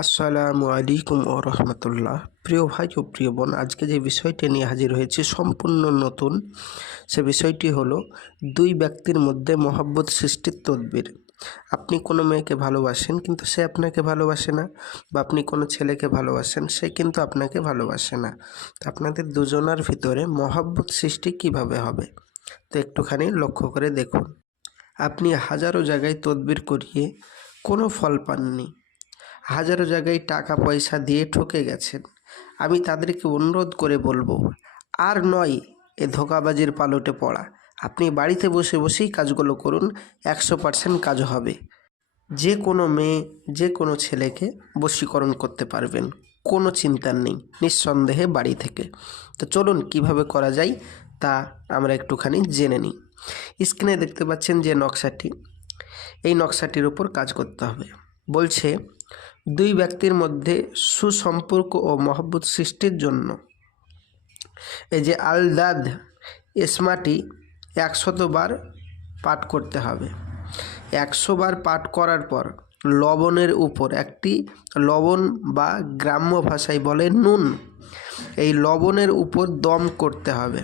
আসসালামু আলাইকুম ও রহমতুল্লাহ। প্রিয় ভাই ও প্রিয় বোন, আজকে যে বিষয়টি নিয়ে হাজির হয়েছি সম্পূর্ণ নতুন। সে বিষয়টি হলো দুই ব্যক্তির মধ্যে মহব্বত সৃষ্টির তদবির। আপনি কোনো মেয়েকে ভালোবাসেন কিন্তু সে আপনাকে ভালোবাসে না, বা আপনি কোনো ছেলেকে ভালোবাসেন সে কিন্তু আপনাকে ভালোবাসে না। তো আপনাদের দুজনার ভিতরে মহব্বত সৃষ্টি কিভাবে হবে, তো একটুখানি লক্ষ্য করে দেখুন। আপনি হাজারো জায়গায় তদবির করিয়ে কোনো ফল পাননি, হাজারো জায়গায় টাকা পয়সা দিয়ে ঠকে গেছেন। আমি তাদেরকে অনুরোধ করে বলবো, আর নয় এ ধোঁকাবাজির পালটে পড়া। আপনি বাড়িতে বসে বসেই কাজগুলো করুন, 100% কাজ হবে। যে কোনো মেয়ে, যে কোনো ছেলেকে বশীকরণ করতে পারবেন, কোনো চিন্তা নেই, নিঃসন্দেহে বাড়ি থেকে। তো চলুন কিভাবে করা যায় তা আমরা একটুখানি জেনে নিই। স্ক্রিনে দেখতে পাচ্ছেন যে নকশাটি, এই নকশাটির উপর কাজ করতে হবে। বলছে, দুই ব্যক্তির মধ্যে সুসম্পর্ক ও মহব্বত সৃষ্টির জন্য এই যে আলদাদ ইসমাটি 100 বার পাঠ করতে হবে। 100 বার পাঠ করার পর লবণের উপর একটি লবণ, বা গ্রাম্য ভাষায় বলে নুন, এই লবণের উপর দম করতে হবে।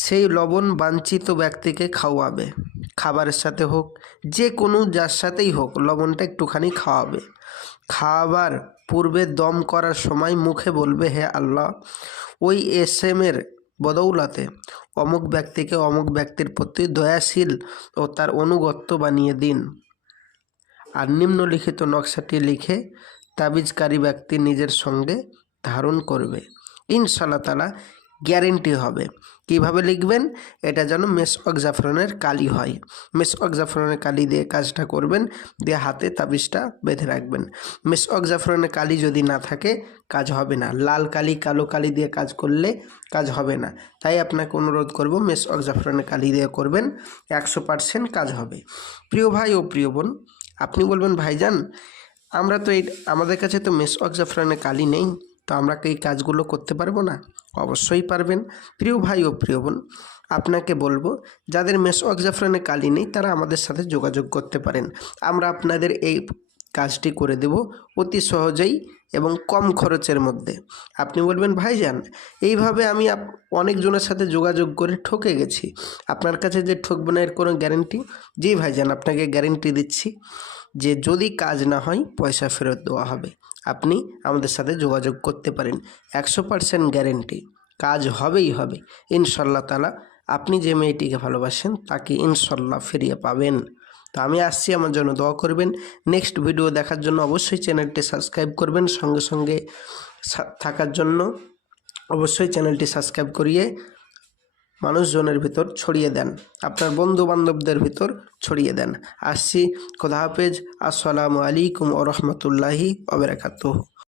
সেই লবণ বাঞ্ছিত ব্যক্তিকে খাওয়াবে, খাবারের সাথে হোক, যে কোনো যার সাথেই হোক, লবণটা একটুখানি খাওয়াবে। খাওয়াবার পূর্বে দম করার সময় মুখে বলবে, হে আল্লাহ, ওই এসএমের বদৌলতে অমুক ব্যক্তিকে অমুক ব্যক্তির প্রতি দয়াশীল ও তার অনুগত্য বানিয়ে দিন। আর নিম্নলিখিত নকশাটি লিখে তাবিজকারী ব্যক্তি নিজের সঙ্গে ধারণ করবে। ইনশাআল্লাহ তাআলা গ্যারেন্টি হবে। কিভাবে লিখবেন? এটা যেন মেসওয়াক জাফরানের কালি হয়। মেসওয়াক জাফরানের কালি দিয়ে কাজটা করবেন, দিয়ে হাতে তাবিজটা বেঁধে রাখবেন। মেসওয়াক জাফরানের কালি যদি না থাকে কাজ হবে না। লাল কালি, কালো কালি দিয়ে কাজ করলে কাজ হবে না। তাই আপনাকে অনুরোধ করব, মেসওয়াক জাফরানের কালি দিয়ে করবেন, 100% কাজ হবে। প্রিয় ভাই ও প্রিয় বোন, আপনি বলবেন, ভাইজান আমরা তো আমাদের কাছে তো মেসওয়াক জাফরানের কালি নেই, তো আমরা কি এই কাজগুলো করতে পারবো না? অবশ্যই পারবেন। প্রিয় ভাই ও প্রিয় বোন, আপনাকে বলবো, যাদের মেসওয়াক জাফরানের কালি নেই তারা আমাদের সাথে যোগাযোগ করতে পারেন। আমরা আপনাদের এই কাজটি করে দেব অতি সহজেই এবং কম খরচের মধ্যে। আপনি বলবেন, ভাইজান এইভাবে আমি অনেকজনের সাথে যোগাযোগ করে ঠকে গেছি, আপনার কাছে যে ঠকবো না এর কোনো গ্যারেন্টি? জি ভাইজান, আপনাকে গ্যারেন্টি দিচ্ছি যে যদি কাজ না হয় পয়সা ফেরত দেওয়া হবে। আপনি আমাদের সাথে যোগাযোগ করতে পারেন, 100% গ্যারেন্টি, কাজ হবেই হবে ইনশাআল্লাহ তাআলা। আপনি যে মেয়েটিকে ভালোবাসেন তাকে ইনশাআল্লাহ ফিরিয়ে পাবেন। তো আমি আসছি, আমার জন্য দোয়া করবেন। নেক্সট ভিডিও দেখার জন্য অবশ্যই চ্যানেলটি সাবস্ক্রাইব করবেন, সঙ্গে সঙ্গে থাকার জন্য অবশ্যই চ্যানেলটি সাবস্ক্রাইব করিয়ে মানুষজনের ভিতর ছড়িয়ে দেন, আপনার বন্ধু বান্ধবদের ভিতর ছড়িয়ে দেন। আসছি, খোদা হাফেজ। আসসালামু আলাইকুম ওয়া রাহমাতুল্লাহি ওয়া বারাকাতুহু।